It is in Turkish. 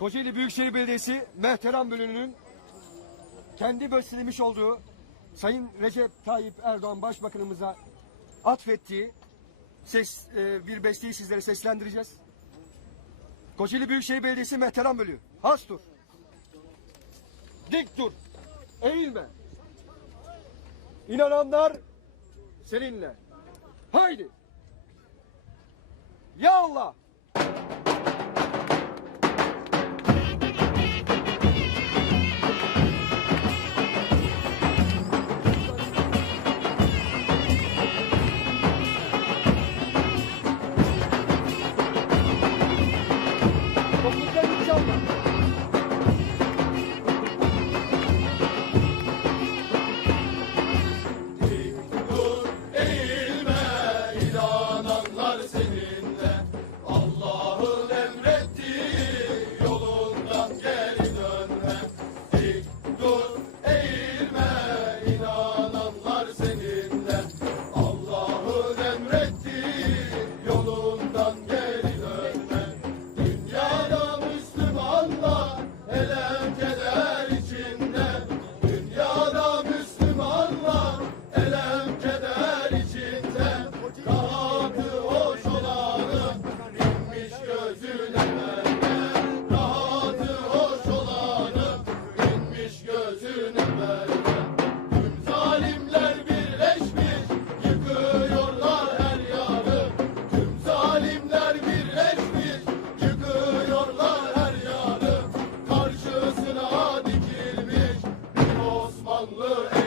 Kocaeli Büyükşehir Belediyesi Mehteran Bölü'nün kendi bestelemiş olduğu Sayın Recep Tayyip Erdoğan Başbakanımıza atfettiği ses, e, bir besteyi sizlere seslendireceğiz. Kocaeli Büyükşehir Belediyesi Mehteran Bölüğü. Has dur. Dik dur. Eğilme. İnananlar seninle. Haydi. Ya Allah. Thank you. Allah